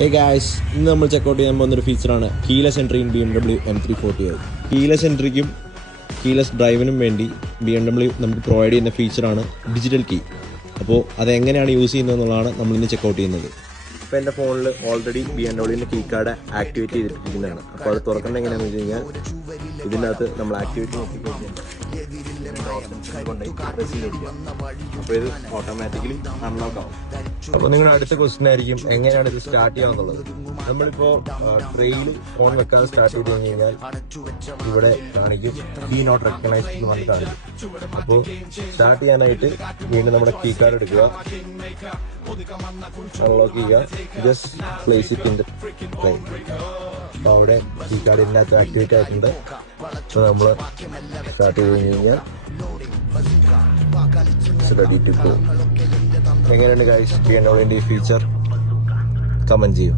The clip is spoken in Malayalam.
ഹേ ഗായ്സ്, ഇന്ന് നമ്മൾ ചെക്കൗട്ട് ചെയ്യാൻ പോകുന്നൊരു ഫീച്ചറാണ് keyless entry in BMW M340. Keyless എൻട്രിക്കും കീലെസ് ഡ്രൈവിനും വേണ്ടി BMW നമുക്ക് പ്രൊവൈഡ് ചെയ്യുന്ന ഫീച്ചറാണ് ഡിജിറ്റൽ കീ. അപ്പോൾ അതെങ്ങനെയാണ് യൂസ് ചെയ്യുന്നത് എന്നുള്ളതാണ് നമ്മളിന്ന് ചെക്കൗട്ട് ചെയ്യുന്നത്. ഇപ്പോൾ എൻ്റെ ഫോണിൽ already BMW key card activate ചെയ്തിട്ടിരിക്കുന്നതാണ്. അപ്പോൾ അത് തുറക്കേണ്ടത് എങ്ങനെയാണെന്ന് വെച്ച് കഴിഞ്ഞാൽ ഇതിനകത്ത് നമ്മൾ ആക്ടിവേറ്റ് നോക്കിക്കഴിഞ്ഞാൽ അപ്പോൾ ഇത് ഓട്ടോമാറ്റിക്കലി അൺലോക്ക് ആവും. അപ്പോൾ നിങ്ങളുടെ അടുത്ത ക്വസ്റ്റ്യൻ ആയിരിക്കും എങ്ങനെയാണ് ഇത് സ്റ്റാർട്ട് ചെയ്യാന്നുള്ളത്. നമ്മളിപ്പോൾ ട്രെയിൽ ഫോൺ വെക്കാതെ സ്റ്റാർട്ട് ചെയ്ത് കഴിഞ്ഞ് കഴിഞ്ഞാൽ ഇവിടെ കാണിക്കും കീ നോട്ട് റെക്കഗ്നൈസ്ഡ് എന്ന് പറഞ്ഞ് കാണിക്കും. അപ്പോൾ സ്റ്റാർട്ട് ചെയ്യാനായിട്ട് വീണ്ടും നമ്മുടെ കീ കാർഡ് എടുക്കുക, അൺലോക്ക് ചെയ്യുക, just place it in the train. അപ്പോൾ അവിടെ കീ കാർഡ് ഇതിനകത്ത് ആക്ടിവേറ്റ് ആയിട്ടുണ്ട്. അപ്പോൾ നമ്മൾ സ്റ്റാർട്ട് ചെയ്ത് കഴിഞ്ഞ് കഴിഞ്ഞാൽ റെഡി ടു ഗോ. എങ്ങനെയുണ്ട് ഗൈസ് BMW ഈ ഫീച്ചർ? കമന്റ് ചെയ്യൂ.